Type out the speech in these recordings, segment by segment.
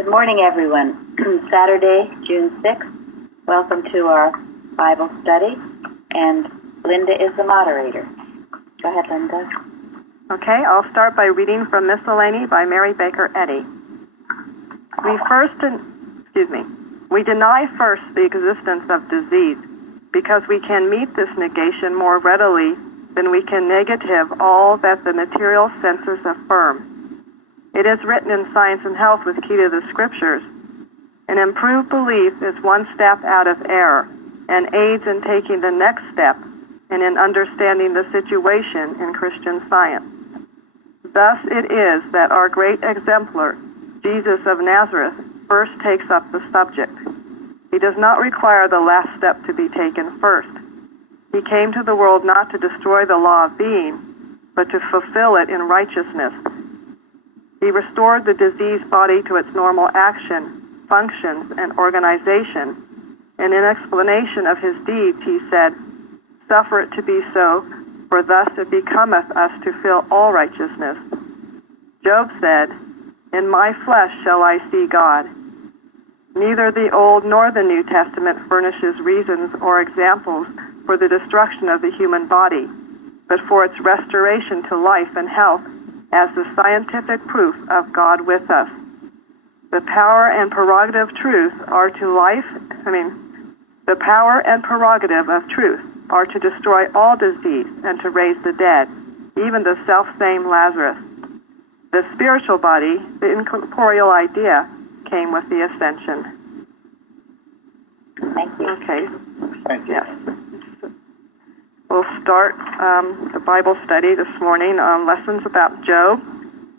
Good morning, everyone. Saturday, June 6th. Welcome to our Bible study, and Linda is the moderator. Go ahead, Linda. Okay, I'll start by reading from Miscellany by Mary Baker Eddy. We deny first the existence of disease because we can meet this negation more readily than we can negative all that the material senses affirm. It is written in Science and Health with Key to the Scriptures, an improved belief is one step out of error and aids in taking the next step and in understanding the situation in Christian Science. Thus it is that our great exemplar, Jesus of Nazareth, first takes up the subject. He does not require the last step to be taken first. He came to the world not to destroy the law of being, but to fulfill it in righteousness. He restored the diseased body to its normal action, functions, and organization, and in explanation of his deeds he said, "Suffer it to be so, for thus it becometh us to fill all righteousness." Job said, "In my flesh shall I see God." Neither the Old nor the New Testament furnishes reasons or examples for the destruction of the human body, but for its restoration to life and health as the scientific proof of God with us. The power and prerogative of truth are to destroy all disease and to raise the dead, even the self-same Lazarus. The spiritual body, the incorporeal idea, came with the ascension. Thank you. Okay. Thank you. Yes. We'll start the Bible study this morning on lessons about Job.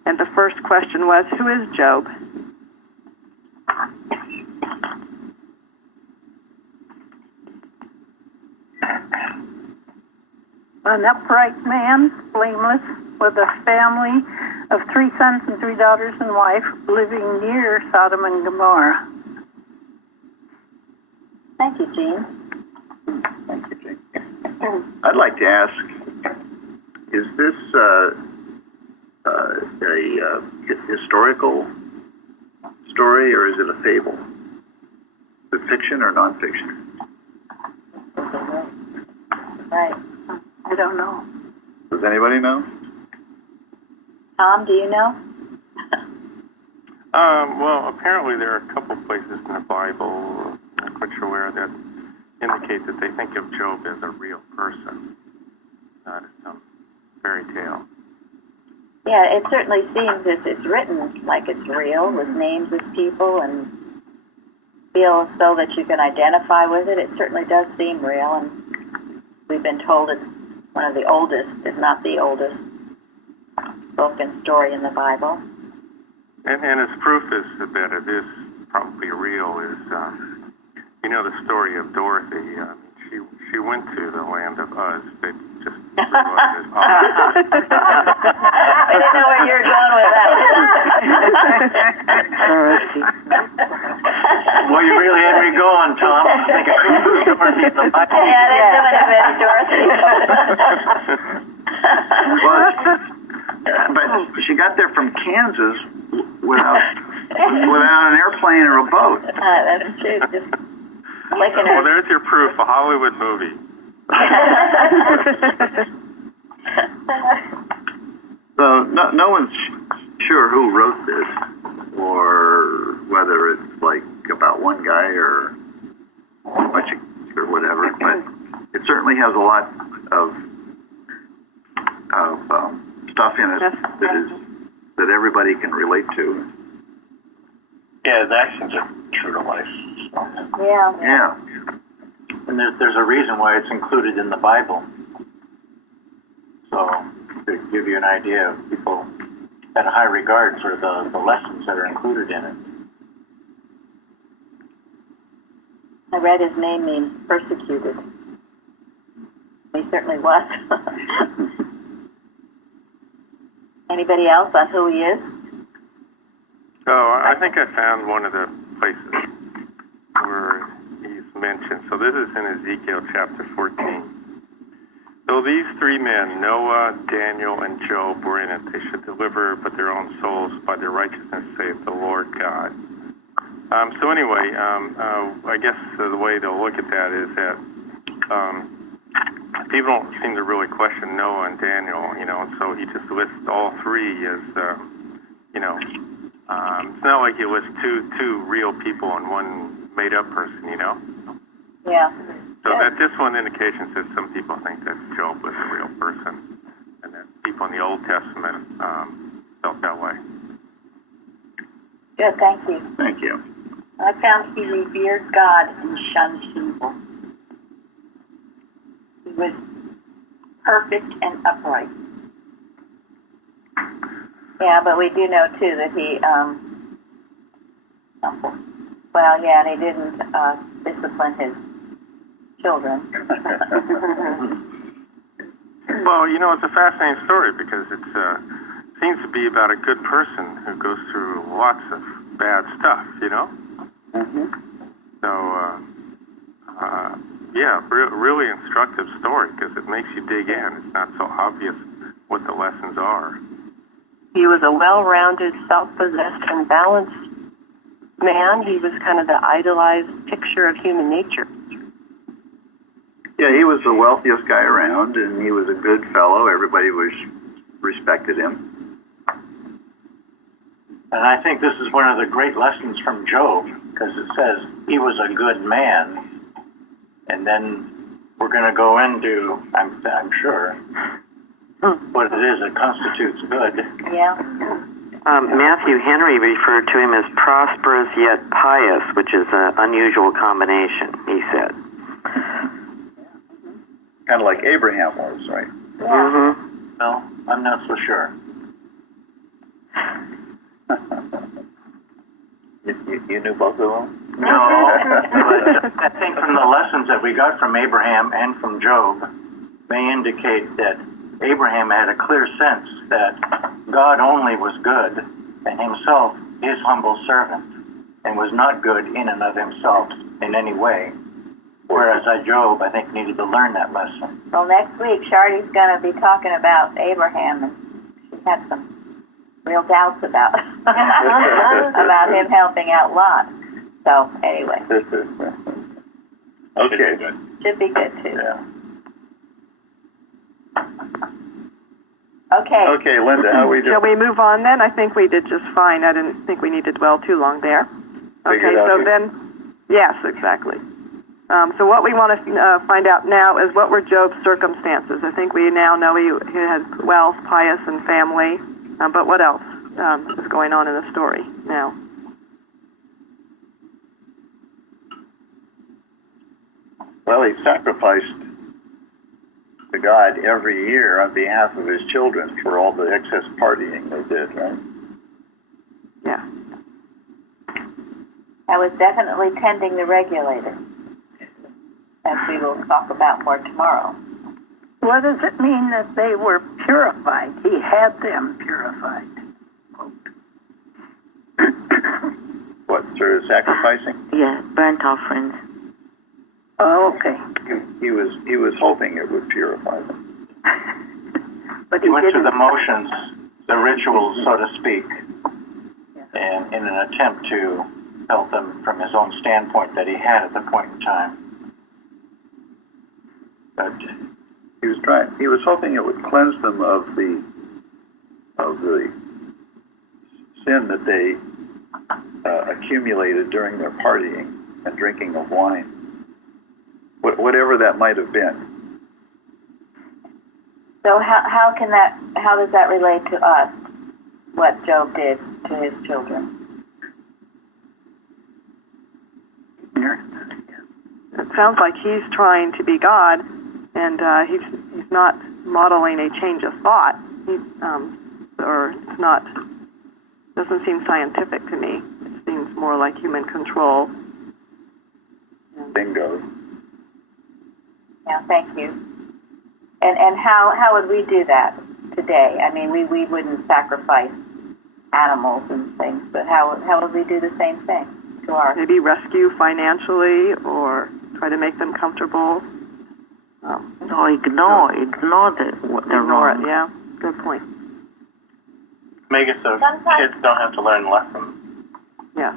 And the first question was, who is Job? An upright man, blameless, with a family of 3 sons and 3 daughters and wife, living near Sodom and Gomorrah. Thank you, Jean. Thank you, Jane. I'd like to ask, is this a historical story or is it a fable? Is it fiction or nonfiction? Right. I don't know. Does anybody know? Tom, do you know? Well, apparently there are a couple places in the Bible, I'm not quite sure where, that indicate that they think of Job as a real person, not as some fairy tale. Yeah, it certainly seems as it's written like it's real, with names of people, and feel as though that you can identify with it. It certainly does seem real, and we've been told it's one of the oldest, if not the oldest, book and story in the Bible. And as proof is that it is probably real is, you know the story of Dorothy. She went to the land of Uz. They just realized it. I didn't know where you were going with that. Well, you really had me going, Tom. I was thinking, who's Dorothy in the Bible? Yeah, they're doing it with Dorothy. But she got there from Kansas without an airplane or a boat. That's true. Just licking her. Well, there's your proof, a Hollywood movie. So no one's sure who wrote this, or whether it's like about one guy or a bunch of or whatever. But it certainly has a lot of stuff in it that everybody can relate to. Yeah, his actions are true to life. So. Yeah. Yeah. And there's a reason why it's included in the Bible. So, to give you an idea of people at a high regard for the lessons that are included in it. I read his name means persecuted. He certainly was. Anybody else on who he is? Oh, I think I found one of the places where he's mentioned. So this is in Ezekiel chapter 14. So these 3 men, Noah, Daniel, and Job, were in it. They should deliver but their own souls by their righteousness, saith the Lord God. So anyway, I guess the way they'll look at that is that people don't seem to really question Noah and Daniel, and so he just lists all three as, it's not like he lists two real people and one made-up person, Yeah. So that this one indication says some people think that Job was a real person, and that people in the Old Testament felt that way. Good, thank you. Thank you. I found he revered God and shunned evil. He was perfect and upright. Yeah, but we do know too that he, and he didn't discipline his children. Well, it's a fascinating story because it seems to be about a good person who goes through lots of bad stuff, Mm-hmm. So, really instructive story because it makes you dig in. It's not so obvious what the lessons are. He was a well-rounded, self-possessed, and balanced man. He was kind of the idolized picture of human nature. Yeah, he was the wealthiest guy around, and he was a good fellow. Everybody respected him. And I think this is one of the great lessons from Job, because it says he was a good man. And then we're going to go into, I'm sure, what it is that constitutes good. Yeah. Matthew Henry referred to him as prosperous yet pious, which is an unusual combination, he said. Kind of like Abraham was, right? Mm-hmm. No, I'm not so sure. You knew both of them? No, but I think from the lessons that we got from Abraham and from Job may indicate that Abraham had a clear sense that God only was good and himself his humble servant and was not good in and of himself in any way. Whereas Job, I think, needed to learn that lesson. Well, next week, Shardy's going to be talking about Abraham, and she had some real doubts about about him helping out Lot. So, anyway. Okay. Should be good, too. Yeah. Okay. Okay, Linda, how we doing? Shall we move on then? I think we did just fine. I didn't think we need to dwell too long there. Figured Okay, out so you- then, yes, exactly. So what we want to find out now is what were Job's circumstances. I think we now know he had wealth, pious, and family. But what else is going on in the story now? Well, he sacrificed to God every year on behalf of his children for all the excess partying they did, right? Yeah. I was definitely tending the regulator, as we will talk about more tomorrow. What does it mean that they were purified? He had them purified. What, through sacrificing? Yeah, burnt offerings. Oh, okay. He was hoping it would purify them. But He went through didn't. the motions, the rituals, so to speak, and in an attempt to help them from his own standpoint that he had at the point in time. But He was hoping it would cleanse them of the sin that they accumulated during their partying and drinking of wine, whatever that might have been. So how does that relate to us, what Job did to his children? It sounds like he's trying to be God, and he's not modeling a change of thought. Or it's not. Doesn't seem scientific to me. It seems more like human control. Bingo. Yeah, thank you. And how would we do that today? I mean, we wouldn't sacrifice animals and things, but how would we do the same thing to our? Maybe rescue financially, or try to make them comfortable. Or ignore the Ignore wrong. it. Yeah, good point. Make it so Sometimes- kids don't have to learn lessons. Yeah.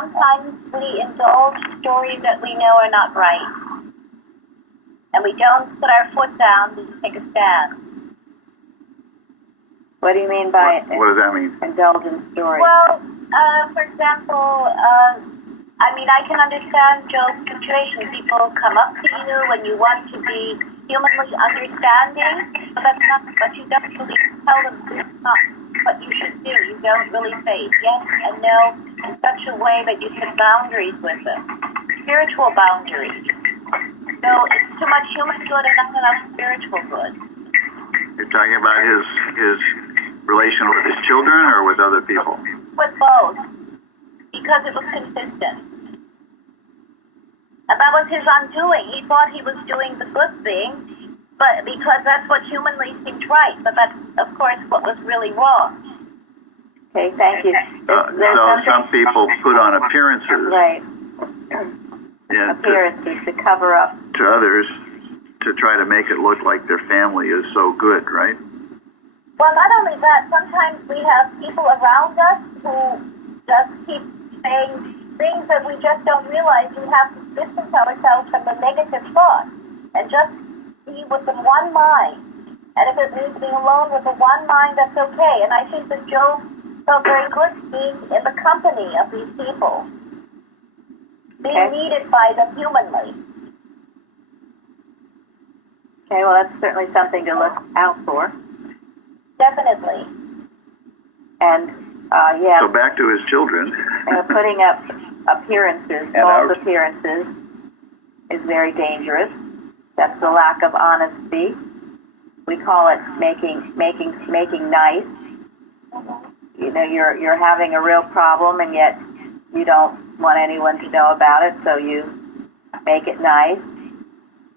sometimes we indulge stories that we know are not right. And we don't put our foot down to take a stand. What do you mean by What does that mean? indulgent stories? Well, for example, I mean, I can understand Joe's situation. People come up to you when you want to be humanly understanding, but that's not what you don't really tell them. It's not what you should do. You don't really say yes and no in such a way that you set boundaries with them. Spiritual boundaries. So it's too much human good and not enough spiritual good. You're talking about his relation with his children or with other people? With both. Because it was consistent. And that was his undoing. He thought he was doing the good thing, but because that's what humanly seemed right. But that's, of course, what was really wrong. Okay, thank you. So some people put on appearances Right, yeah, appearances to cover up. to others to try to make it look like their family is so good, right? Well, not only that, sometimes we have people around us who just keep saying things that we just don't realize. We have to distance ourselves from the negative thoughts and just be with the one mind. And if it means being alone with the one mind, that's okay. And I think that Joe felt very good being in the company of these people, being needed by them humanly. Okay, well, that's certainly something to look out for. Definitely. And, yeah, So back to his children. putting up appearances, And false ours. appearances, is very dangerous. That's the lack of honesty. We call it making nice. You know, you're having a real problem, and yet you don't want anyone to know about it, so you make it nice,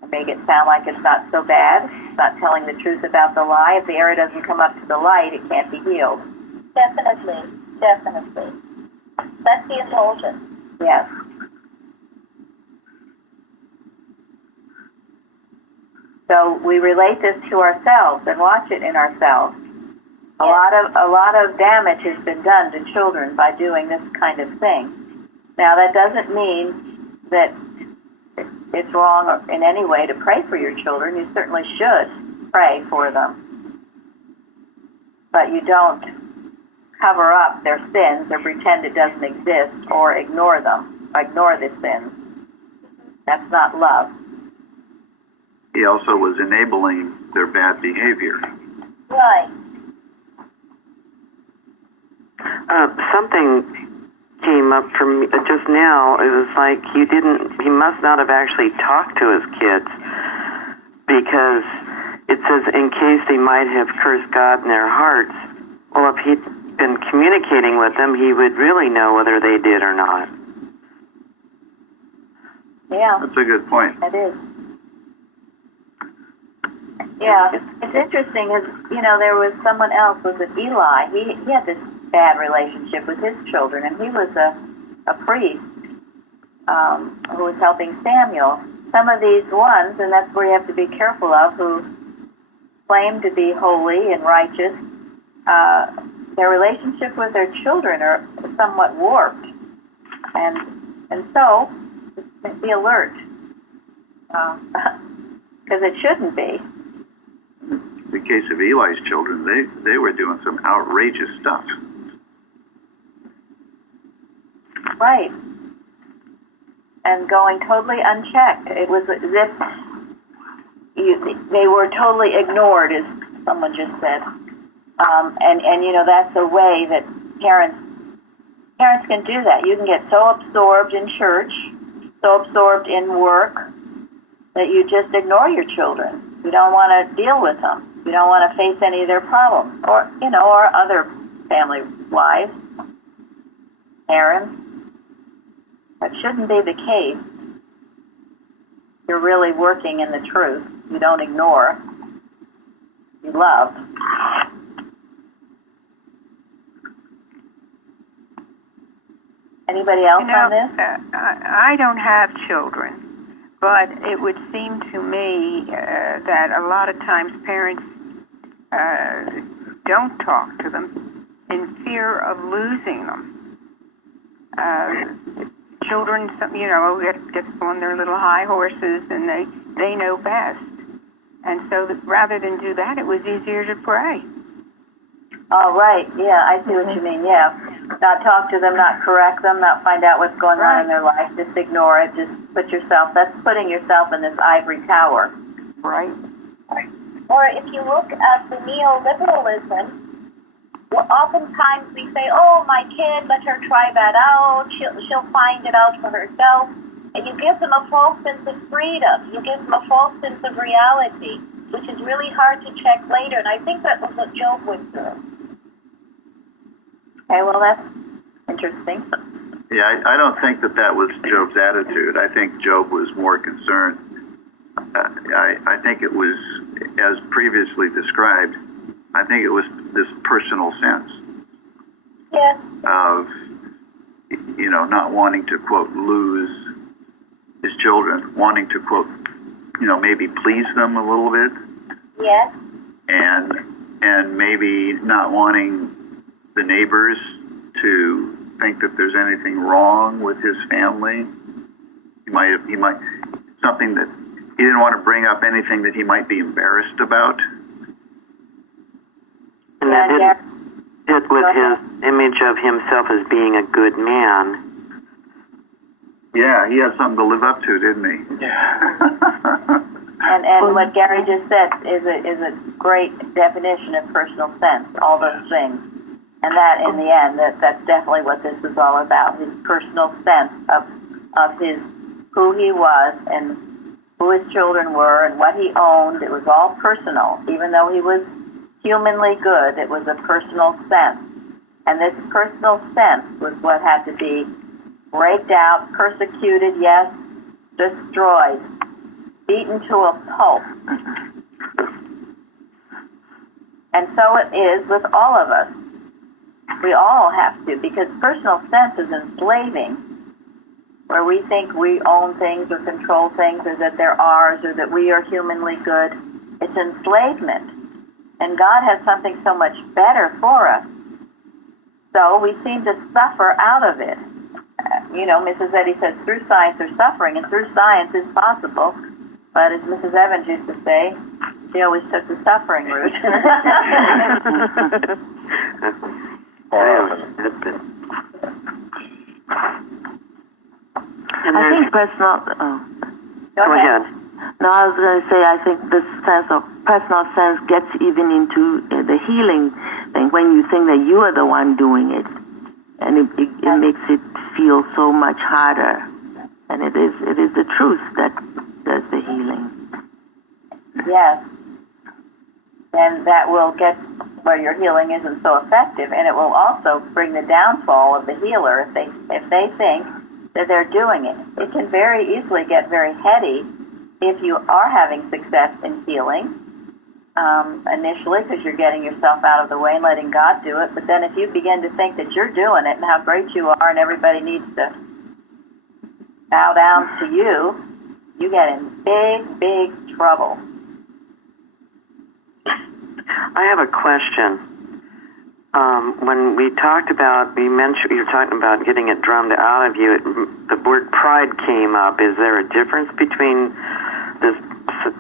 make it sound like it's not so bad. It's not telling the truth about the lie. If the error doesn't come up to the light, it can't be healed. Definitely. Definitely. That's the indulgence. Yes. So we relate this to ourselves and watch it in ourselves. A lot of damage has been done to children by doing this kind of thing. Now that doesn't mean that it's wrong in any way to pray for your children. You certainly should pray for them. But you don't cover up their sins or pretend it doesn't exist or ignore them, ignore the sins. That's not love. He also was enabling their bad behavior. Right. Something came up for me just now. It was like he must not have actually talked to his kids, because it says in case they might have cursed God in their hearts. Well, if he'd been communicating with them, he would really know whether they did or not. Yeah, That's a good point. it is. Yeah, it's interesting. There was someone else, was it Eli? He had this bad relationship with his children, and he was a priest who was helping Samuel. Some of these ones, and that's where you have to be careful of, who claim to be holy and righteous, their relationship with their children are somewhat warped, and so be alert, because it shouldn't be. In the case of Eli's children, they were doing some outrageous stuff. Right. And going totally unchecked. It was as if they were totally ignored, as someone just said. And that's a way that parents can do that. You can get so absorbed in church, so absorbed in work, that you just ignore your children. You don't want to deal with them. You don't want to face any of their problems, or other family wives, parents. That shouldn't be the case. You're really working in the truth. You don't ignore. You love. Anybody else on this? I don't have children, but it would seem to me that a lot of times parents don't talk to them in fear of losing them. Children, get on their little high horses, and they know best. And so rather than do that, it was easier to pray. Oh, right. Yeah, I see what you mean. Yeah. Not talk to them, not correct them, not find out what's going on in their life. Just ignore it. Just that's putting yourself in this ivory tower. Right. Or if you look at the neoliberalism, well, oftentimes we say, oh, my kid, let her try that out. She'll find it out for herself. And you give them a false sense of freedom. You give them a false sense of reality, which is really hard to check later. And I think that was what Job went through. Okay, well, that's interesting. Yeah, I don't think that was Job's attitude. I think Job was more concerned. I think it was, as previously described, I think it was this personal sense of, not wanting to, quote, lose his children, wanting to, quote, maybe please them a little bit. Yes. And maybe not wanting the neighbors to think that there's anything wrong with his family. He might something that he didn't want to bring up anything that he might be embarrassed about. And that did with his image of himself as being a good man. Yeah, he had something to live up to, didn't he? Yeah. And what Gary just said is a great definition of personal sense, all those things. And that, in the end, that's definitely what this is all about, his personal sense of who he was and who his children were and what he owned. It was all personal. Even though he was humanly good, it was a personal sense. And this personal sense was what had to be raked out, persecuted, yes, destroyed, beaten to a pulp. And so it is with all of us. We all have to, because personal sense is enslaving, where we think we own things or control things or that they're ours or that we are humanly good. It's enslavement. And God has something so much better for us. So we seem to suffer out of it. Mrs. Eddy says through science there's suffering, and through science it's possible. But as Mrs. Evans used to say, she always took the suffering route. I think personal. Go ahead. No, I was going to say I think this sense of personal sense gets even into the healing thing when you think that you are the one doing it, and it makes it feel so much harder. And it is the truth that does the healing. Yes. And that will get where your healing isn't so effective, and it will also bring the downfall of the healer if they think that they're doing it. It can very easily get very heady if you are having success in healing initially, because you're getting yourself out of the way and letting God do it. But then if you begin to think that you're doing it and how great you are and everybody needs to bow down to you, you get in big, big trouble. I have a question. When we talked about, you were talking about getting it drummed out of you, the word pride came up. Is there a difference between this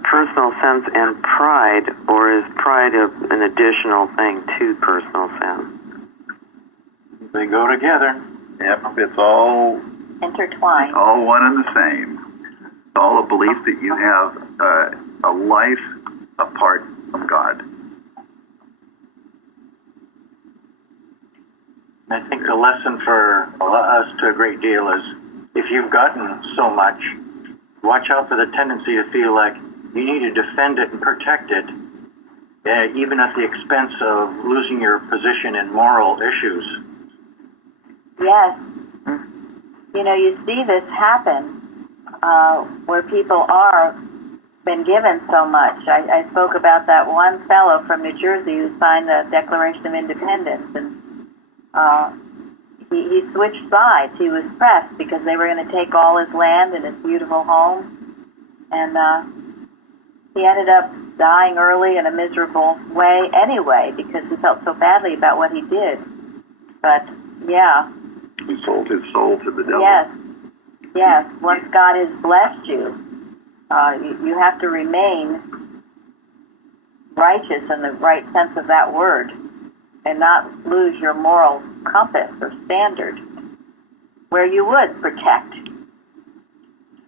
personal sense and pride, or is pride an additional thing to personal sense? They go together. Yep, it's all Intertwined. all one and the same. It's all a belief that you have a life apart from God. I think the lesson for us to a great deal is if you've gotten so much, watch out for the tendency to feel like you need to defend it and protect it, even at the expense of losing your position in moral issues. Yes. You see this happen where people are been given so much. I spoke about that one fellow from New Jersey who signed the Declaration of Independence, and he switched sides. He was pressed because they were going to take all his land and his beautiful home, and he ended up dying early in a miserable way anyway because he felt so badly about what he did. But yeah, He sold his soul to the devil. Yes. Yes. Once God has blessed you, you have to remain righteous in the right sense of that word and not lose your moral compass or standard, where you would protect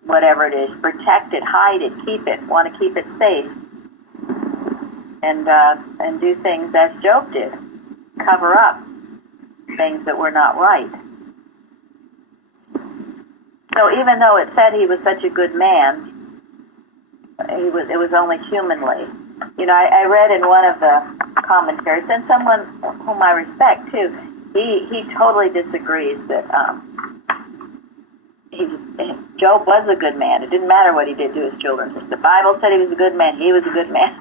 whatever it is, protect it, hide it, keep it, want to keep it safe, and do things as Job did, cover up things that were not right. So even though it said he was such a good man, it was only humanly. You know, I read in one of the commentaries, and someone whom I respect too, he totally disagrees that Job was a good man. It didn't matter what he did to his children. The Bible said he was a good man. He was a good man.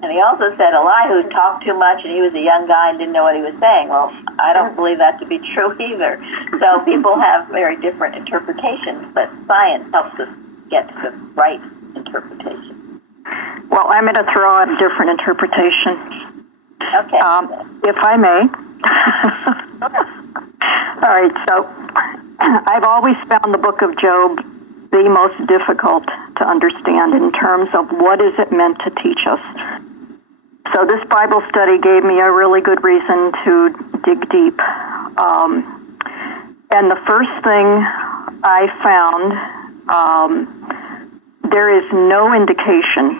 And he also said Elihu talked too much, and he was a young guy and didn't know what he was saying. Well, I don't believe that to be true either. So people have very different interpretations, but science helps us get to the right interpretation. Well, I'm going to throw out a different interpretation. Okay. If I may. All right, so I've always found the book of Job the most difficult to understand in terms of what is it meant to teach us. So this Bible study gave me a really good reason to dig deep. And the first thing I found, there is no indication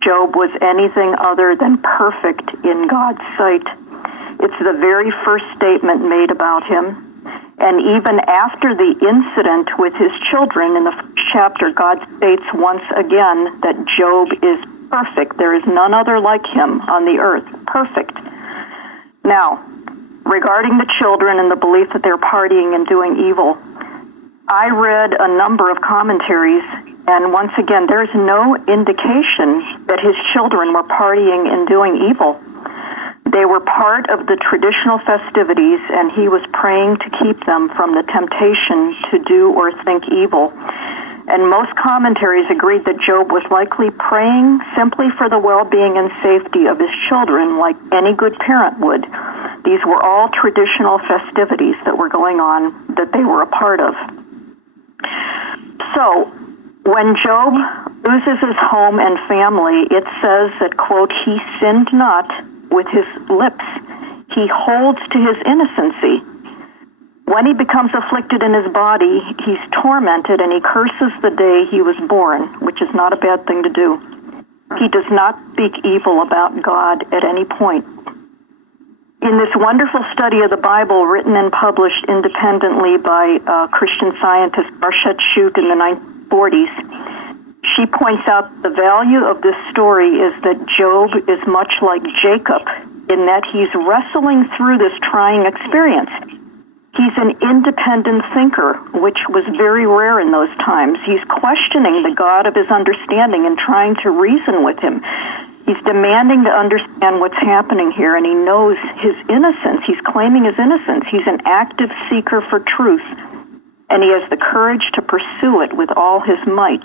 Job was anything other than perfect in God's sight. It's the very first statement made about him. And even after the incident with his children in the first chapter, God states once again that Job is perfect. There is none other like him on the earth. Perfect. Now, regarding the children and the belief that they're partying and doing evil, I read a number of commentaries, and once again, there's no indication that his children were partying and doing evil. They were part of the traditional festivities, and he was praying to keep them from the temptation to do or think evil. And most commentaries agreed that Job was likely praying simply for the well-being and safety of his children, like any good parent would. These were all traditional festivities that were going on that they were a part of. So, when Job loses his home and family, it says that, quote, he sinned not with his lips. He holds to his innocency. When he becomes afflicted in his body, he's tormented and he curses the day he was born, which is not a bad thing to do. He does not speak evil about God at any point. In this wonderful study of the Bible, written and published independently by Christian scientist Marshett Shuk in the 1940s, she points out the value of this story is that Job is much like Jacob in that he's wrestling through this trying experience. He's an independent thinker, which was very rare in those times. He's questioning the God of his understanding and trying to reason with him. He's demanding to understand what's happening here, and he knows his innocence. He's claiming his innocence. He's an active seeker for truth, and he has the courage to pursue it with all his might.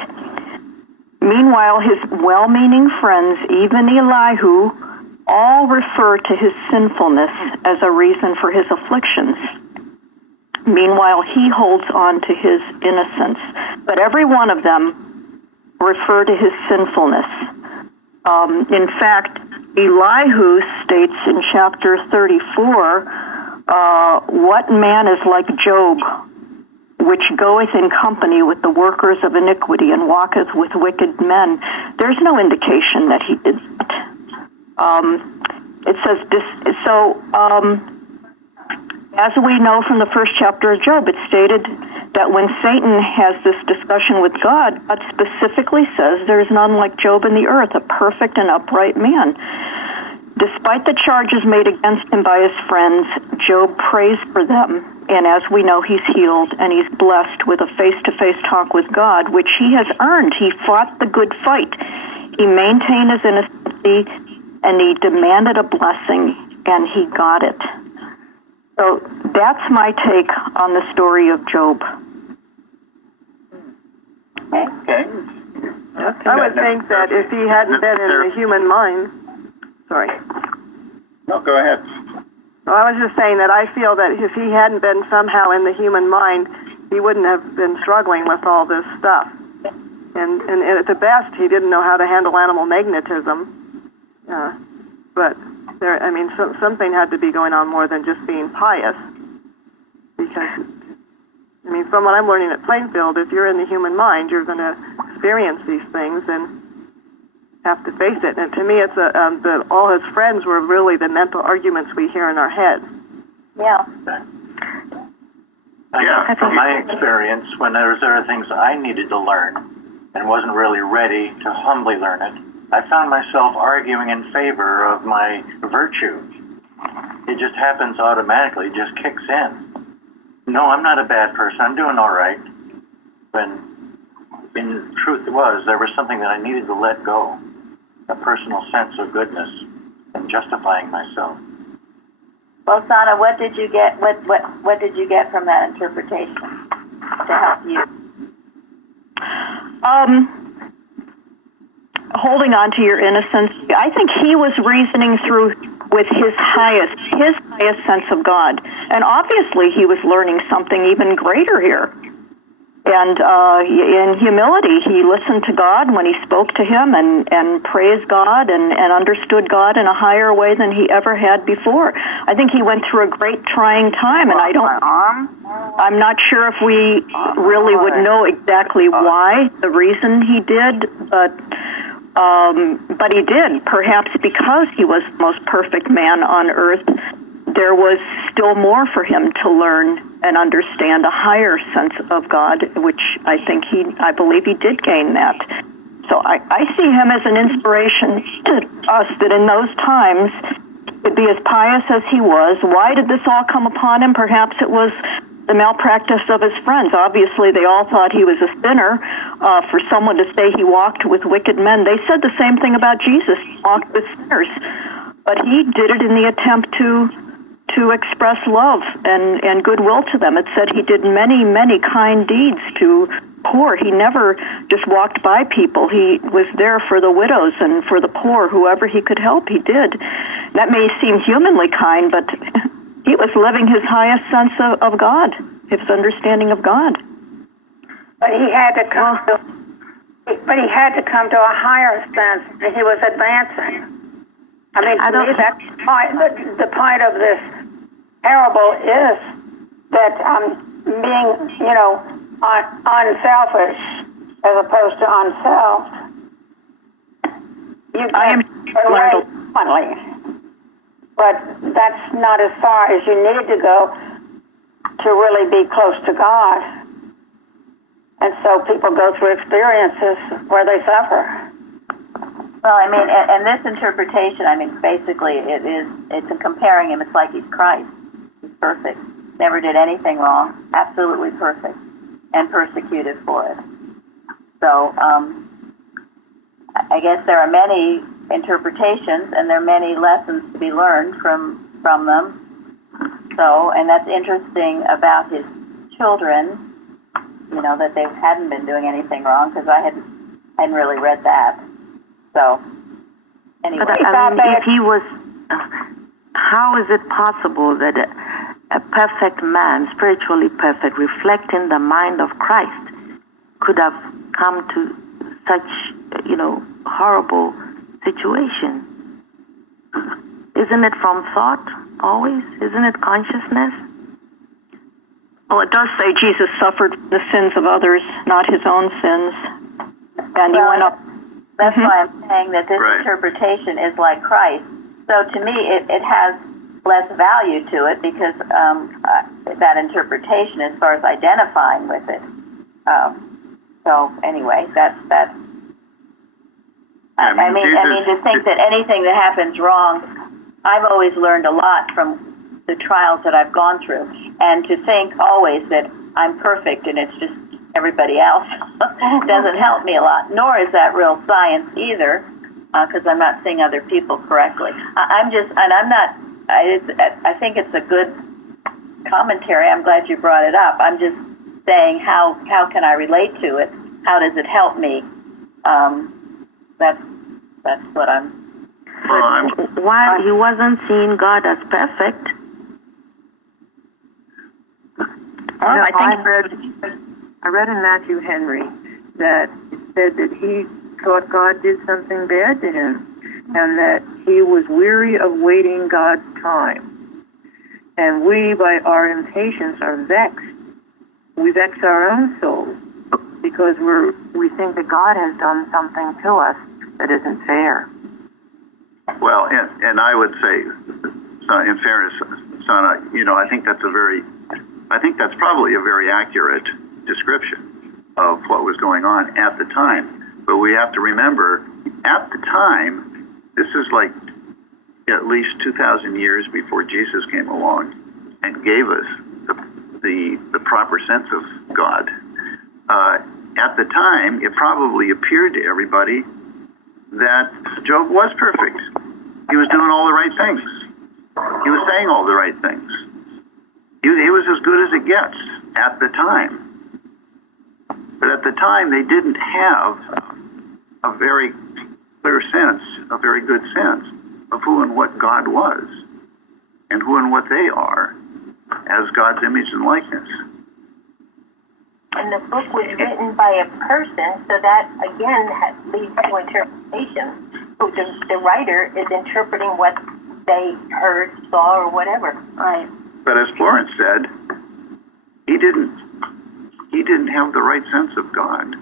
Meanwhile, his well-meaning friends, even Elihu, all refer to his sinfulness as a reason for his afflictions. Meanwhile, he holds on to his innocence. But every one of them refer to his sinfulness. In fact, Elihu states in chapter 34, what man is like Job, which goeth in company with the workers of iniquity and walketh with wicked men. There's no indication that he did that. It says this, so as we know from the first chapter of Job, it's stated that when Satan has this discussion with God, God specifically says there is none like Job in the earth, a perfect and upright man. Despite the charges made against him by his friends, Job prays for them, and as we know, he's healed, and he's blessed with a face-to-face talk with God, which he has earned. He fought the good fight. He maintained his innocency, and he demanded a blessing, and he got it. So that's my take on the story of Job. Okay. I would think that if he hadn't been in the human mind, sorry. No, go ahead. Well, I was just saying that I feel that if he hadn't been somehow in the human mind, he wouldn't have been struggling with all this stuff. And at the best, he didn't know how to handle animal magnetism. But there, I mean, something had to be going on more than just being pious. Because, I mean, from what I'm learning at Plainfield, if you're in the human mind, you're going to experience these things and have to face it. And to me, it's that all his friends were really the mental arguments we hear in our heads. Yeah. From my experience, when there are things I needed to learn and wasn't really ready to humbly learn it, I found myself arguing in favor of my virtue. It just happens automatically, it just kicks in. No, I'm not a bad person, I'm doing all right. When in truth there was something that I needed to let go, a personal sense of goodness and justifying myself. Well, Sana, what did you get? What did you get from that interpretation to help you? Holding on to your innocence, I think he was reasoning through with his highest sense of God, and obviously he was learning something even greater here. And in humility, he listened to God when he spoke to him and praised God and understood God in a higher way than he ever had before. I think he went through a great trying time, and I'm not sure if we really would know exactly why, the reason he did, but he did, perhaps because he was the most perfect man on earth. There was still more for him to learn and understand, a higher sense of God, which I believe he did gain that. So I see him as an inspiration to us that in those times, to be as pious as he was. Why did this all come upon him? Perhaps it was the malpractice of his friends. Obviously, they all thought he was a sinner. For someone to say he walked with wicked men, they said the same thing about Jesus, he walked with sinners. But he did it in the attempt to express love and goodwill to them. It said he did many, many kind deeds to poor. He never just walked by people. He was there for the widows and for the poor, whoever he could help, he did. That may seem humanly kind, but he was living his highest sense of God, his understanding of God. But he had to come to a higher sense that he was advancing. I mean, to me, that's the point of this parable is that being, unselfish as opposed to unself. You can relate differently, but that's not as far as you need to go to really be close to God. And so people go through experiences where they suffer. Well, I mean, and this interpretation, I mean, basically it's comparing him. It's like he's Christ. He's perfect. Never did anything wrong. Absolutely perfect. And persecuted for it. So, I guess there are many interpretations and there are many lessons to be learned from them. So, and that's interesting about his children, that they hadn't been doing anything wrong, because I hadn't really read that. So, anyway. But if he was, how is it possible that a perfect man, spiritually perfect, reflecting the mind of Christ, could have come to such, horrible situation? Isn't it from thought always? Isn't it consciousness? Well, it does say Jesus suffered the sins of others, not his own sins. And he went up. That's why I'm saying that this interpretation is like Christ. So to me, it has less value to it because that interpretation, as far as identifying with it. So anyway, that's. I mean, to think that anything that happens wrong, I've always learned a lot from the trials that I've gone through, and to think always that I'm perfect and it's just everybody else doesn't help me a lot, nor is that real science either, because I'm not seeing other people correctly. I think it's a good commentary. I'm glad you brought it up. I'm just saying, how can I relate to it? How does it help me? That's what I'm. While he wasn't seeing God as perfect, I read in Matthew Henry that it said that he thought God did something bad to him, and that he was weary of waiting God's time. And we, by our impatience, are vexed. We vex our own souls because we think that God has done something to us that isn't fair. Well, and I would say, in fairness, Sana, I think that's probably a very accurate description of what was going on at the time. But we have to remember, at the time, this is like at least 2,000 years before Jesus came along and gave us the proper sense of God. At the time, it probably appeared to everybody that Job was perfect. He was doing all the right things. He was saying all the right things. He was as good as it gets at the time. But at the time, they didn't have a very clear sense, a very good sense of who and what God was and who and what they are as God's image and likeness. And the book was written by a person, so that, again, leads to interpretation. So the writer is interpreting what they heard, saw, or whatever. Right. But as Florence said, he didn't have the right sense of God.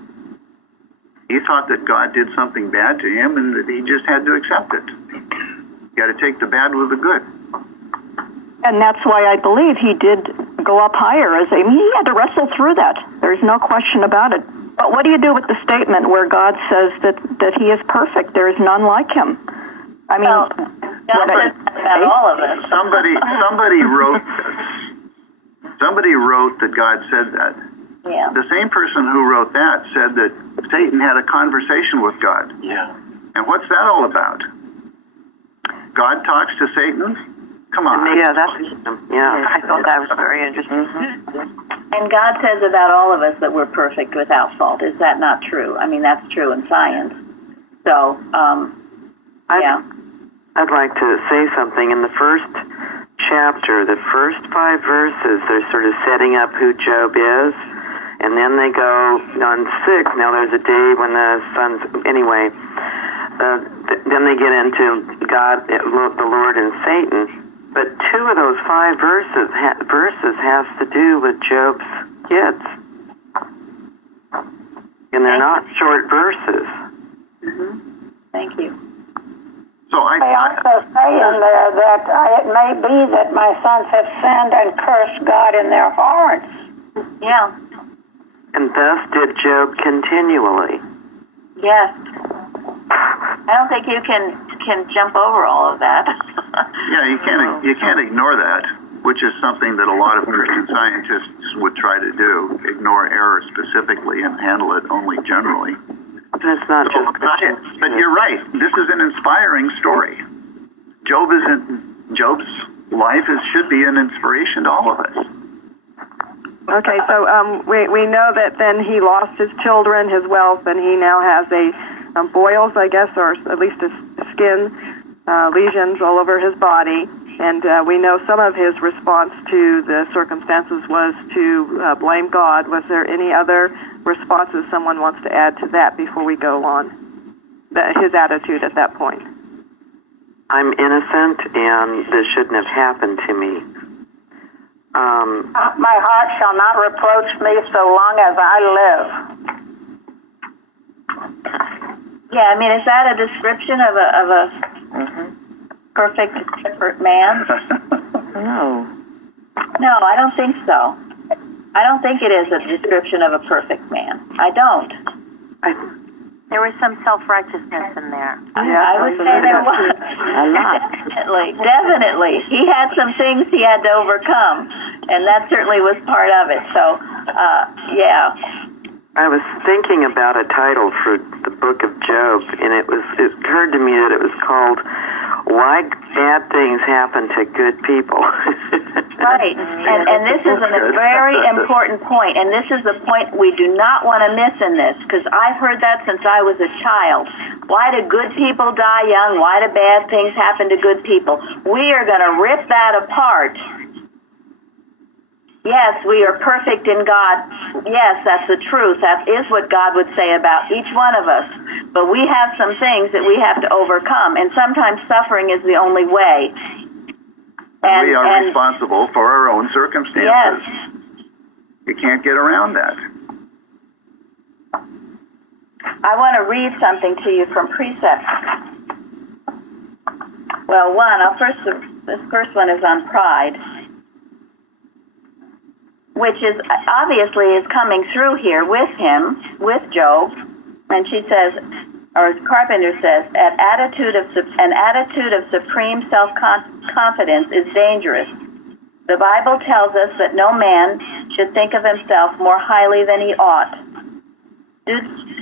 He thought that God did something bad to him and that he just had to accept it. You got to take the bad with the good. And that's why I believe he did go up higher. He had to wrestle through that. There's no question about it. But what do you do with the statement where God says that he is perfect? There is none like him. I mean, God says about all of us. Somebody wrote this. Somebody wrote that God said that. Yeah. The same person who wrote that said that Satan had a conversation with God. Yeah. And what's that all about? God talks to Satan? Come on. Yeah, I thought that was very interesting. And God says about all of us that we're perfect without fault. Is that not true? I mean, that's true in science. So, yeah. I'd like to say something. In the first chapter, the first 5 verses, they're sort of setting up who Job is. And then they go on 6. Now there's a day when the sun's... Anyway, then they get into God, the Lord, and Satan. But 2 of those 5 verses has to do with Job's kids. And they're not short verses. Mm-hmm. Thank you. So I also say in there that it may be that my sons have sinned and cursed God in their hearts. Yeah. And thus did Job continually. Yes. I don't think you can jump over all of that. yeah, you can't ignore that, which is something that a lot of Christian scientists would try to do, ignore error specifically and handle it only generally. It's not just Christian. But you're right. This is an inspiring story. Job's life should be an inspiration to all of us. Okay, so we know that then he lost his children, his wealth, and he now has boils, I guess, or at least a skin lesions all over his body. And we know some of his response to the circumstances was to blame God. Was there any other responses someone wants to add to that before we go on? His attitude at that point. I'm innocent, and this shouldn't have happened to me. My heart shall not reproach me so long as I live. Yeah, I mean, is that a description of a perfect man? No. No, I don't think so. I don't think it is a description of a perfect man. I don't. There was some self-righteousness in there. Yeah, I would say there was. A lot. Definitely. He had some things he had to overcome, and that certainly was part of it. So, yeah. I was thinking about a title for the book of Job, and it occurred to me that it was called Why Bad Things Happen to Good People. Right. And this is a very important point, and this is the point we do not want to miss in this, because I've heard that since I was a child. Why do good people die young? Why do bad things happen to good people? We are going to rip that apart Yes, we are perfect in God. Yes, that's the truth. That is what God would say about each one of us. But we have some things that we have to overcome, and sometimes suffering is the only way. And we are responsible for our own circumstances. Yes. You can't get around that. I want to read something to you from Precepts. Well, this first one is on pride, which is obviously is coming through here with him, with Job. And she says, or Carpenter says, an attitude of supreme self-confidence is dangerous. The Bible tells us that no man should think of himself more highly than he ought.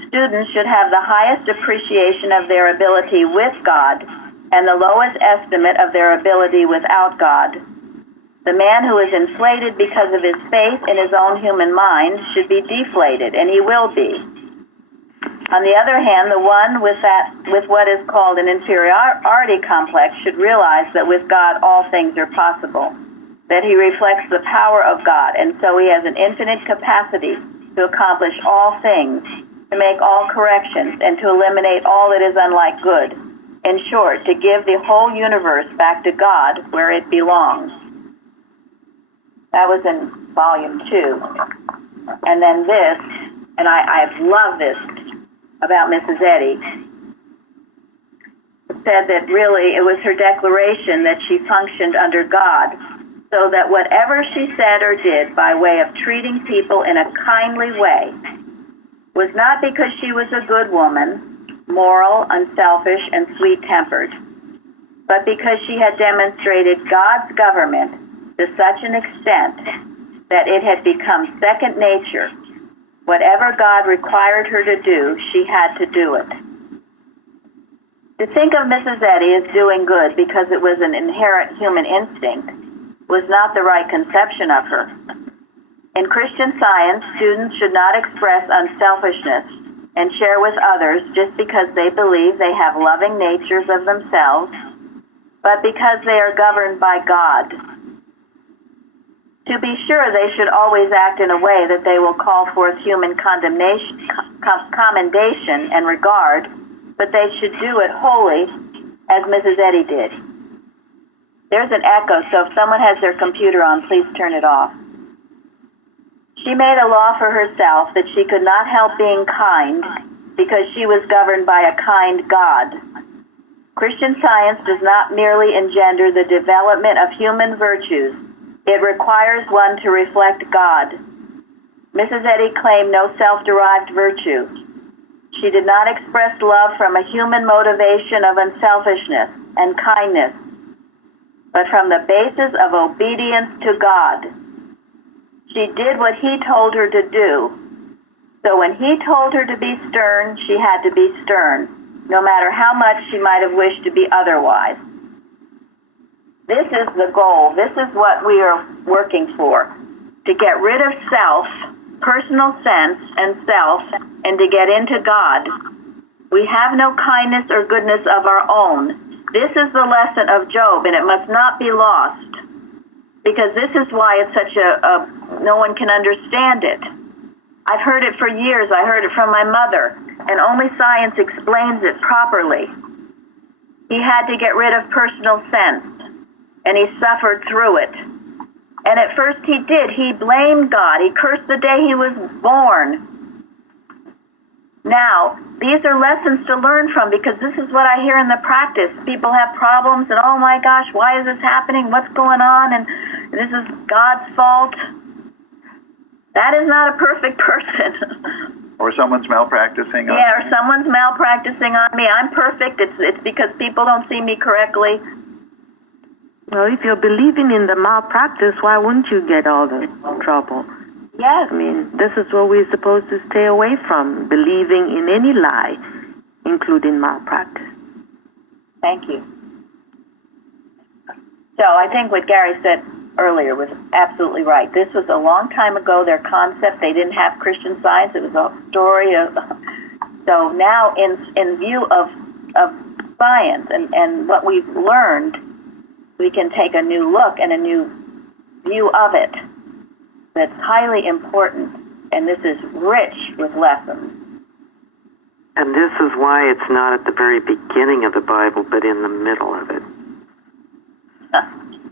Students should have the highest appreciation of their ability with God and the lowest estimate of their ability without God. The man who is inflated because of his faith in his own human mind should be deflated, and he will be. On the other hand, the one with what is called an inferiority complex should realize that with God all things are possible, that he reflects the power of God, and so he has an infinite capacity to accomplish all things, to make all corrections, and to eliminate all that is unlike good. In short, to give the whole universe back to God where it belongs. That was in volume 2. And then this, and I love this about Mrs. Eddy. It said that really it was her declaration that she functioned under God, so that whatever she said or did by way of treating people in a kindly way was not because she was a good woman, moral, unselfish, and sweet-tempered, but because she had demonstrated God's government to such an extent that it had become second nature. Whatever God required her to do, she had to do it. To think of Mrs. Eddy as doing good because it was an inherent human instinct was not the right conception of her. In Christian Science, students should not express unselfishness and share with others just because they believe they have loving natures of themselves, but because they are governed by God. To be sure, they should always act in a way that they will call forth human commendation and regard, but they should do it wholly, as Mrs. Eddy did. There's an echo, so if someone has their computer on, please turn it off. She made a law for herself that she could not help being kind because she was governed by a kind God. Christian Science does not merely engender the development of human virtues. It requires one to reflect God. Mrs. Eddy claimed no self-derived virtue. She did not express love from a human motivation of unselfishness and kindness, but from the basis of obedience to God. She did what he told her to do. So when he told her to be stern, she had to be stern, no matter how much she might have wished to be otherwise. This is the goal. This is what we are working for, to get rid of self, personal sense, and self, and to get into God. We have no kindness or goodness of our own. This is the lesson of Job, and it must not be lost, because this is why it's such no one can understand it. I've heard it for years. I heard it from my mother, and only science explains it properly. He had to get rid of personal sense, and he suffered through it. And at first he did. He blamed God. He cursed the day he was born. Now, these are lessons to learn from, because this is what I hear in the practice. People have problems, and oh my gosh, why is this happening? What's going on? And this is God's fault. That is not a perfect person. Or someone's malpracticing on or someone's malpracticing on me. I'm perfect. It's because people don't see me correctly. Well, if you're believing in the malpractice, why wouldn't you get all the trouble? Yes. I mean, this is what we're supposed to stay away from, believing in any lie, including malpractice. Thank you. So I think what Gary said earlier was absolutely right. This was a long time ago, their concept. They didn't have Christian Science. It was a story of... So now in view of science and what we've learned, we can take a new look and a new view of it. that's highly important, and this is rich with lessons. And this is why it's not at the very beginning of the Bible, but in the middle of it.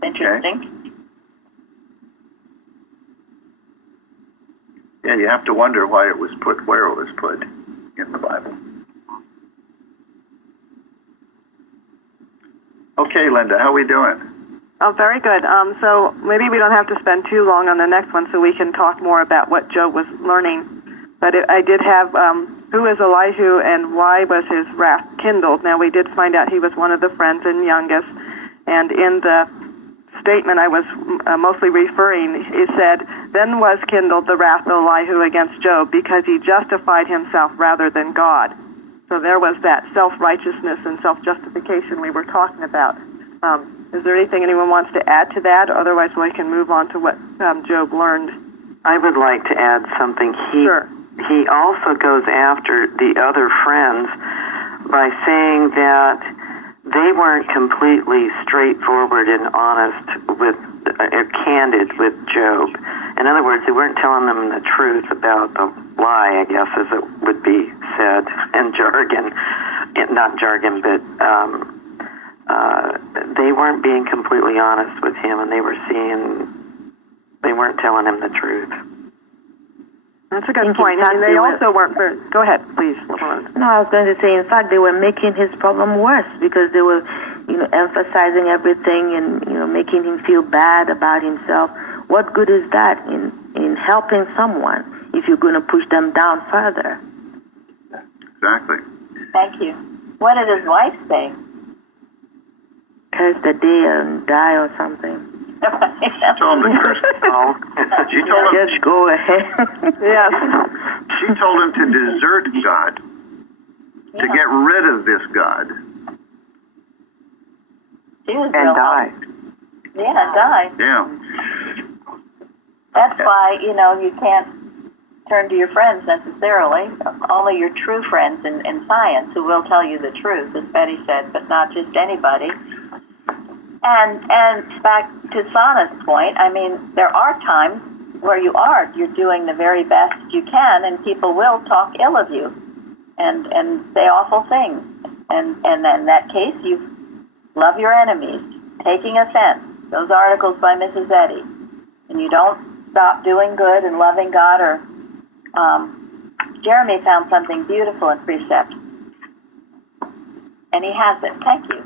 Interesting. Yeah, you have to wonder why it was put where it was put in the Bible. Okay, Linda, how we doing? Oh, very good. So maybe we don't have to spend too long on the next one, so we can talk more about what Job was learning. But I did have, who is Elihu and why was his wrath kindled? Now, we did find out he was one of the friends and youngest. And in the statement I was mostly referring, it said, then was kindled the wrath of Elihu against Job because he justified himself rather than God. So there was that self-righteousness and self-justification we were talking about. Is there anything anyone wants to add to that? Otherwise, we can move on to what Job learned. I would like to add something. Sure. He also goes after the other friends by saying that they weren't completely straightforward and honest with, candid with Job. In other words, they weren't telling him the truth about the lie, I guess, as it would be said in jargon. Not jargon, but they weren't being completely honest with him, and they weren't telling him the truth. That's a good point. And they also weren't very... Go ahead, please, Laverne. No, I was going to say, in fact, they were making his problem worse because they were, emphasizing everything and, making him feel bad about himself. What good is that in helping someone if you're going to push them down further? Exactly. Thank you. What did his wife say? Curse the day and die or something. She told him to curse. She told him. Just go ahead. Yes. She told him to desert God, to get rid of this God, She was And real die. Yeah, die. Yeah. That's why, you can't turn to your friends necessarily. Only your true friends in science who will tell you the truth, as Betty said, but not just anybody. And back to Sana's point, there are times where you're doing the very best you can, and people will talk ill of you and say awful things. And in that case, you love your enemies, taking offense. Those articles by Mrs. Eddy. And you don't stop doing good and loving God. Or Jeremy found something beautiful in Precept. And he has it. Thank you.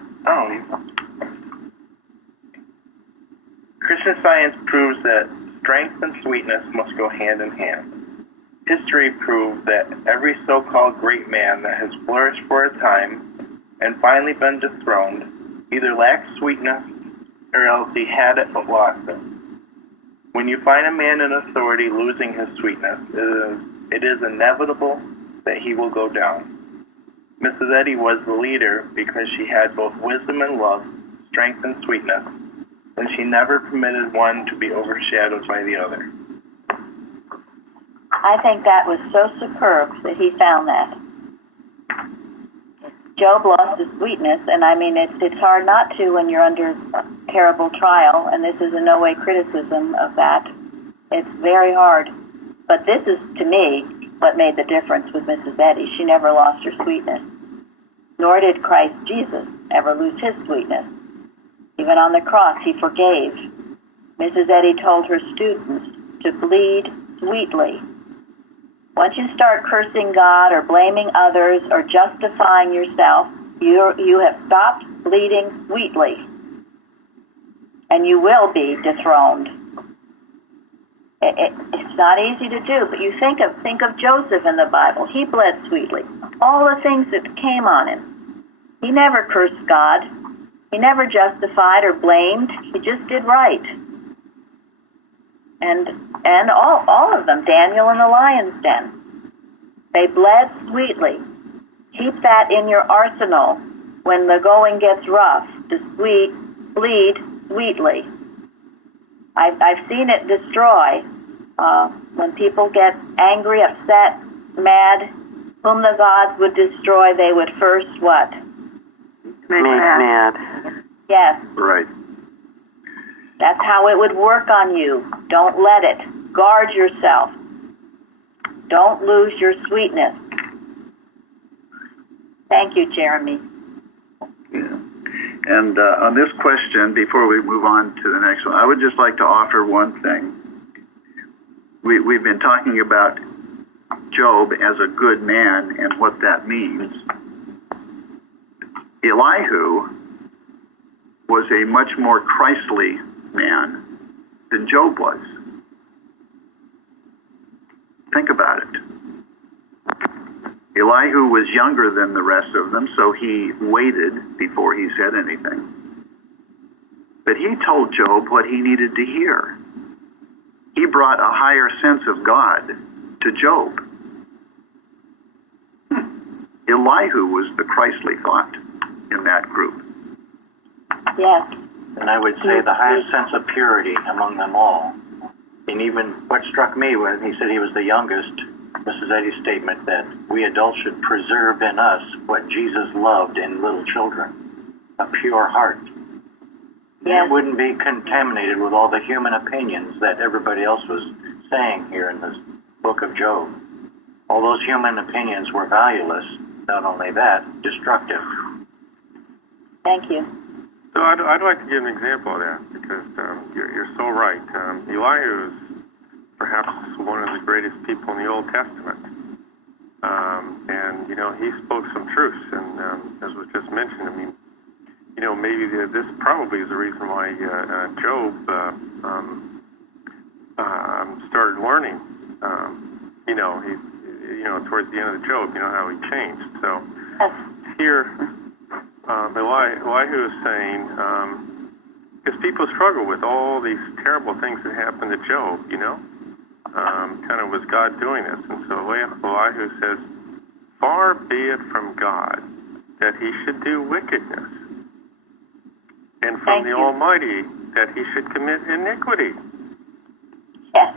Christian Science proves that strength and sweetness must go hand in hand. History proves that every so-called great man that has flourished for a time and finally been dethroned either lacks sweetness or else he had it but lost it. When you find a man in authority losing his sweetness, it is inevitable that he will go down. Mrs. Eddy was the leader because she had both wisdom and love, strength and sweetness, and she never permitted one to be overshadowed by the other. I think that was so superb that he found that. Job lost his sweetness, and it's hard not to when you're under a terrible trial, and this is in no way criticism of that. It's very hard. But this is, to me, what made the difference with Mrs. Eddy. She never lost her sweetness. Nor did Christ Jesus ever lose his sweetness. Even on the cross, he forgave. Mrs. Eddy told her students to bleed sweetly. Once you start cursing God or blaming others or justifying yourself, you have stopped bleeding sweetly. And you will be dethroned. It's not easy to do, but you think of Joseph in the Bible. He bled sweetly. All the things that came on him. He never cursed God. He never justified or blamed. He just did right. And all of them, Daniel in the lion's den, they bled sweetly. Keep that in your arsenal when the going gets rough, to bleed sweetly. I've seen it destroy when people get angry, upset, mad. Whom the gods would destroy, they would first what? Make mad. Yes. Right. That's how it would work on you. Don't let it. Guard yourself. Don't lose your sweetness. Thank you, Jeremy. Yeah. And on this question, before we move on to the next one, I would just like to offer one thing. We've been talking about Job as a good man and what that means. Elihu was a much more Christly man than Job was. Think about it. Elihu was younger than the rest of them, so he waited before he said anything. But he told Job what he needed to hear. He brought a higher sense of God to Job. Elihu was the Christly thought in that group. Yes. And I would say the highest sense of purity among them all. And even what struck me when he said he was the youngest, Mrs. Eddy's statement that we adults should preserve in us what Jesus loved in little children, a pure heart. Yes. It wouldn't be contaminated with all the human opinions that everybody else was saying here in this book of Job. All those human opinions were valueless. Not only that, destructive. Thank you. So I'd like to give an example of that because you're so right. Elihu is perhaps one of the greatest people in the Old Testament. And, you know, he spoke some truths. And as was just mentioned, I mean, you know, maybe this probably is the reason why Job started learning. Towards the end of the Job, you know how he changed. So here, Elihu is saying, because people struggle with all these terrible things that happened to Job, you know, kind of was God doing this? And so Elihu says, far be it from God that he should do wickedness, and from the Almighty that he should commit iniquity. Yes.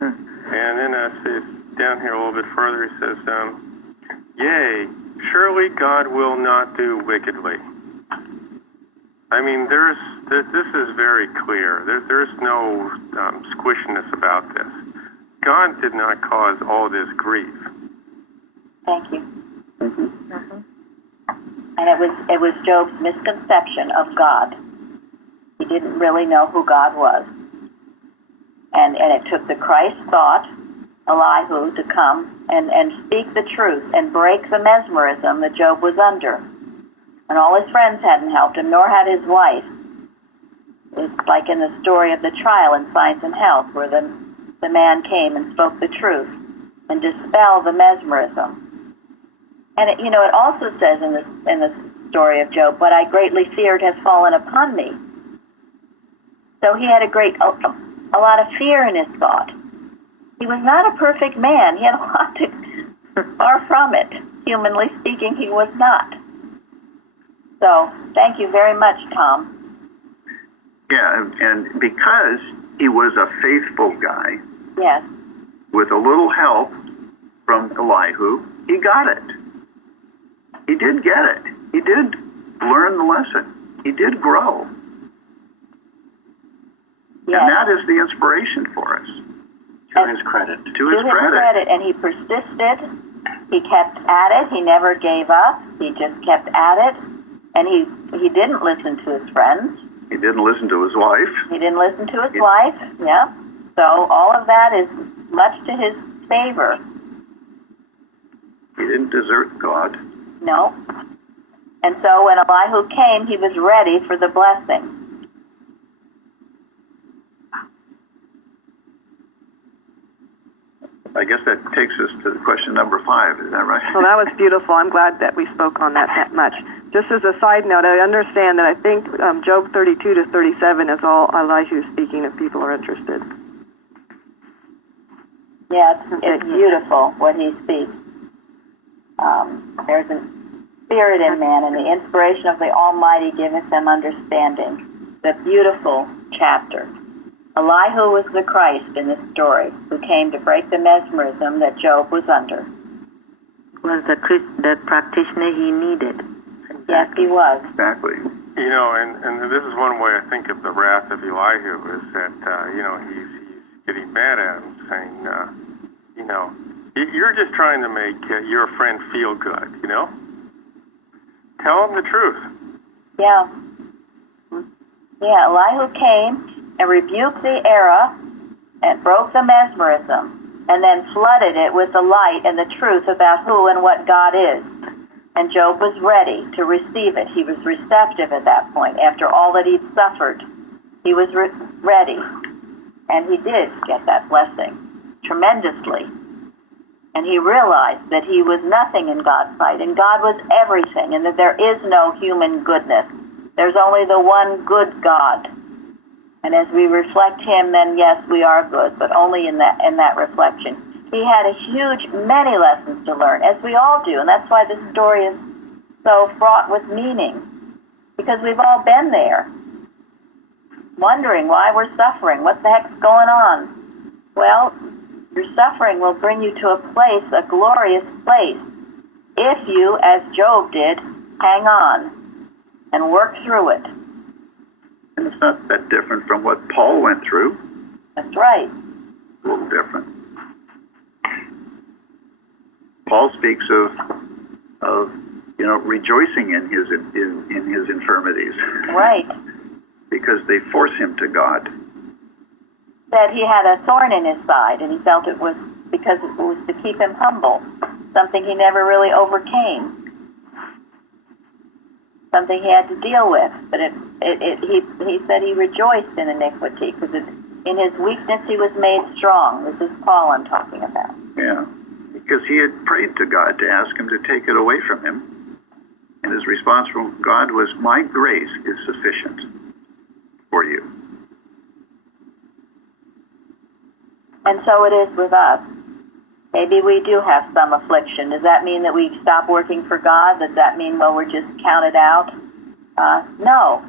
And then it's down here a little bit further, he says, yea, surely God will not do wickedly. I mean, this is very clear. There's no squishiness about this. God did not cause all this grief. Thank you. And it was Job's misconception of God. He didn't really know who God was. And it took the Christ thought, Elihu, to come and speak the truth and break the mesmerism that Job was under. And all his friends hadn't helped him, nor had his wife. It's like in the story of the trial in Science and Health, where the man came and spoke the truth and dispelled the mesmerism. And it also says in the story of Job, what I greatly feared has fallen upon me. So he had a lot of fear in his thought. He was not a perfect man. He had a lot to, far from it. Humanly speaking, he was not. So, thank you very much, Tom. Yeah, and because he was a faithful guy, yes, with a little help from Elihu, he got it. He did get it. He did learn the lesson. He did grow. Yes. And that is the inspiration for us. To his credit. To his credit. And he persisted. He kept at it. He never gave up. He just kept at it. And he didn't listen to his friends. He didn't listen to his wife. He didn't listen to his wife. Yeah. So all of that is much to his favor. He didn't desert God. No. And so when Elihu came, he was ready for the blessing. I guess that takes us to question number 5. Is that right? Well, that was beautiful. I'm glad that we spoke on that much. Just as a side note, I understand that I think Job 32 to 37 is all Elihu speaking if people are interested. Yeah, it's beautiful what he speaks. There's a spirit in man, and the inspiration of the Almighty giveth them understanding. The beautiful chapter. Elihu was the Christ in this story, who came to break the mesmerism that Job was under. Was the practitioner he needed. Yes, he was. Exactly. You know, and this is one way I think of the wrath of Elihu is that, he's getting mad at him, saying, you're just trying to make your friend feel good, Tell him the truth. Yeah. Yeah, Elihu came and rebuked the error and broke the mesmerism and then flooded it with the light and the truth about who and what God is. And Job was ready to receive it. He was receptive at that point. After all that he'd suffered, he was ready. And he did get that blessing tremendously. And he realized that he was nothing in God's sight, and God was everything, and that there is no human goodness. There's only the one good God. And as we reflect him, then yes, we are good, but only in that reflection. He had many lessons to learn, as we all do, and that's why this story is so fraught with meaning, because we've all been there, wondering why we're suffering, what the heck's going on. Well, your suffering will bring you to a place, a glorious place, if you, as Job did, hang on and work through it. And it's not that different from what Paul went through. That's right. A little different. Paul speaks of rejoicing in his infirmities. Right. Because they force him to God. Said he had a thorn in his side, and he felt it was because it was to keep him humble, something he never really overcame, something he had to deal with. But he said he rejoiced in iniquity, because in his weakness he was made strong. This is Paul I'm talking about. Yeah, because he had prayed to God to ask him to take it away from him, and his response from God was, "My grace is sufficient for you." And so it is with us. Maybe we do have some affliction. Does that mean that we stop working for God? Does that mean, we're just counted out? No.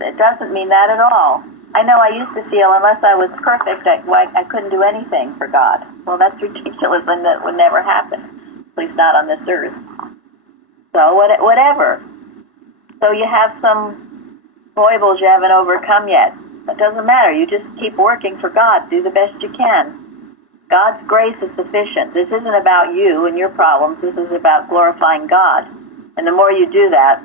It doesn't mean that at all. I know I used to feel unless I was perfect, I couldn't do anything for God. Well, that's ridiculous, and that would never happen, at least not on this earth. So whatever. So you have some foibles you haven't overcome yet. It doesn't matter. You just keep working for God. Do the best you can. God's grace is sufficient. This isn't about you and your problems. This is about glorifying God. And the more you do that,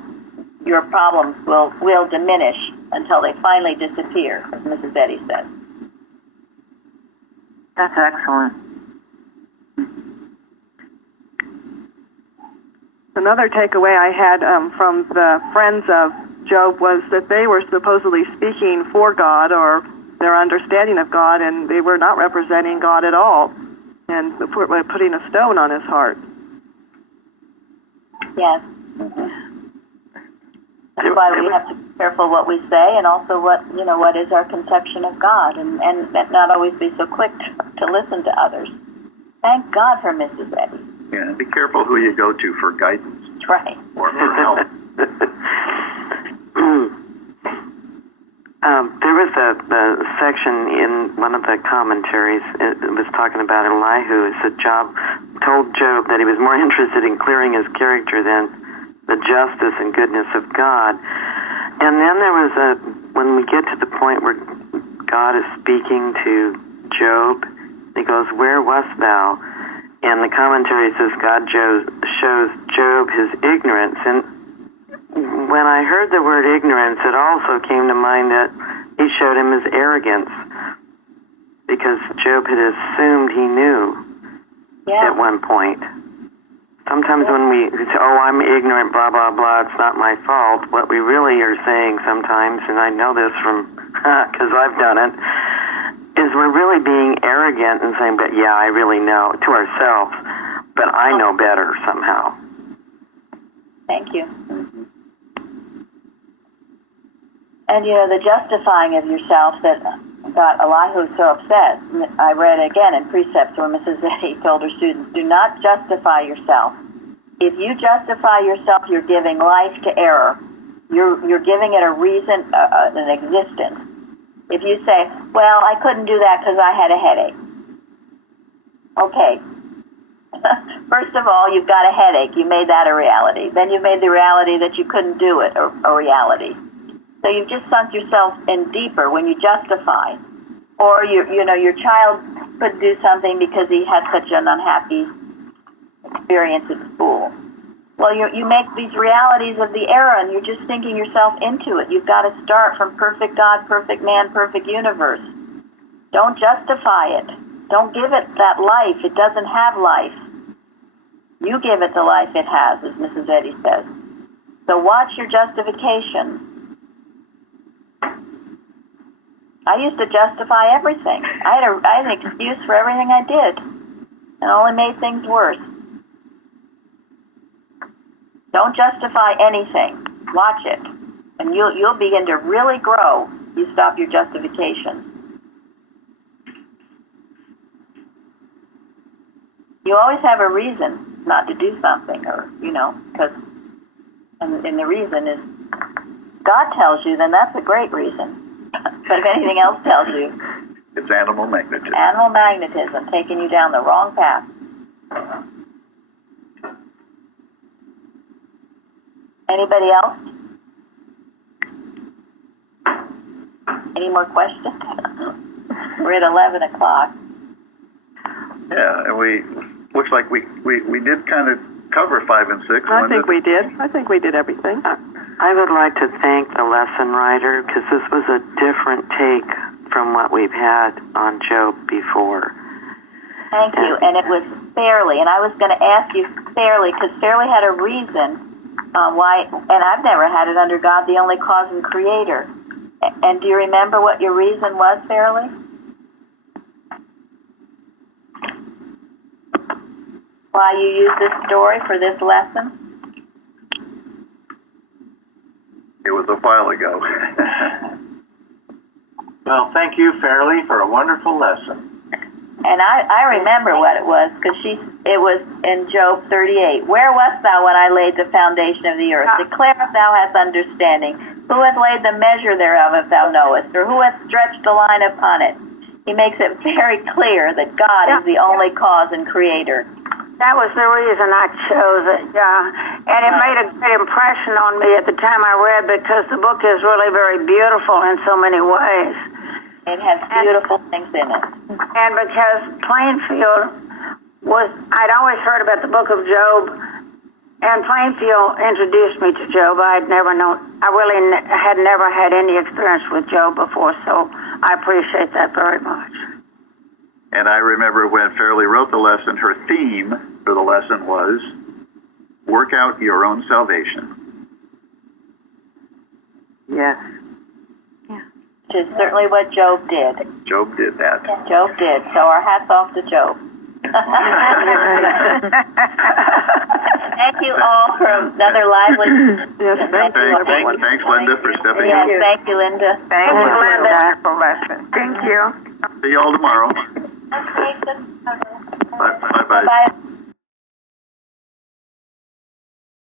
your problems will diminish until they finally disappear, as Mrs. Eddy said. That's excellent. Another takeaway I had from the friends of Job was that they were supposedly speaking for God, or their understanding of God, and they were not representing God at all, and putting a stone on his heart. Yes. That's why we have to be careful what we say, and also what is our conception of God, and not always be so quick to listen to others. Thank God for Mrs. Eddy. Yeah, and be careful who you go to for guidance. That's right. Or for help. There was a section in one of the commentaries. It was talking about Elihu. It said Job told Job that he was more interested in clearing his character than the justice and goodness of God. And then there was when we get to the point where God is speaking to Job, he goes, "Where wast thou?" And the commentary says God shows Job his ignorance. And when I heard the word ignorance, it also came to mind that he showed him his arrogance, because Job had assumed he knew at one point. Sometimes when we say, "Oh, I'm ignorant, blah, blah, blah, it's not my fault," what we really are saying sometimes, and I know this from, because I've done it, is we're really being arrogant and saying, "But yeah, I really know," to ourselves, but I know better somehow. Thank you. And the justifying of yourself that got Elihu so upset. I read again in Precepts where Mrs. Eddy told her students, do not justify yourself. If you justify yourself, you're giving life to error. You're giving it a reason, an existence. If you say, "Well, I couldn't do that because I had a headache." Okay. First of all, you've got a headache. You made that a reality. Then you made the reality that you couldn't do it a reality. So you've just sunk yourself in deeper when you justify. Or your child could do something because he had such an unhappy experience at school. Well, you make these realities of the era, and you're just thinking yourself into it. You've got to start from perfect God, perfect man, perfect universe. Don't justify it. Don't give it that life. It doesn't have life. You give it the life it has, as Mrs. Eddy says. So watch your justification. I used to justify everything. I had an excuse for everything I did, and only made things worse. Don't justify anything. Watch it, and you'll begin to really grow. You stop your justification. You always have a reason not to do something, or because, and the reason is God tells you. Then that's a great reason. But if anything else tells you, It's animal magnetism. animal magnetism taking you down the wrong path. Anybody else? Any more questions? We're at 11 o'clock. Yeah, and looks like we did kind of cover 5 and 6. I think we did. I think we did everything. I would like to thank the lesson writer because this was a different take from what we've had on Job before. Thank you, and it was fairly, and I was going to ask you fairly, because fairly had a reason why, and I've never had it under God, the only cause and creator. And do you remember what your reason was, fairly? Why you used this story for this lesson? It was a while ago. Well, thank you, Fairly, for a wonderful lesson. And I remember what it was, because it was in Job 38. Where wast thou when I laid the foundation of the earth? Declare if thou hast understanding. Who hath laid the measure thereof, if thou knowest? Or who hath stretched the line upon it? He makes it very clear that God is the only cause and creator. That was the reason I chose it, yeah. And it made a great impression on me at the time I read, because the book is really very beautiful in so many ways. It has beautiful things in it. And because Plainfield I'd always heard about the book of Job, and Plainfield introduced me to Job. I had never had any experience with Job before, so I appreciate that very much. And I remember when Fairly wrote the lesson, her theme for the lesson was, work out your own salvation. Yes. Which is certainly what Job did. Job did that. Job did. So our hats off to Job. Thank you all for another lively. Yes, thank you. Thanks, Linda, for stepping Yes, in. thank you, Linda. Thank you, Linda. Thank you. See you all tomorrow. Okay, Bye-bye. bye.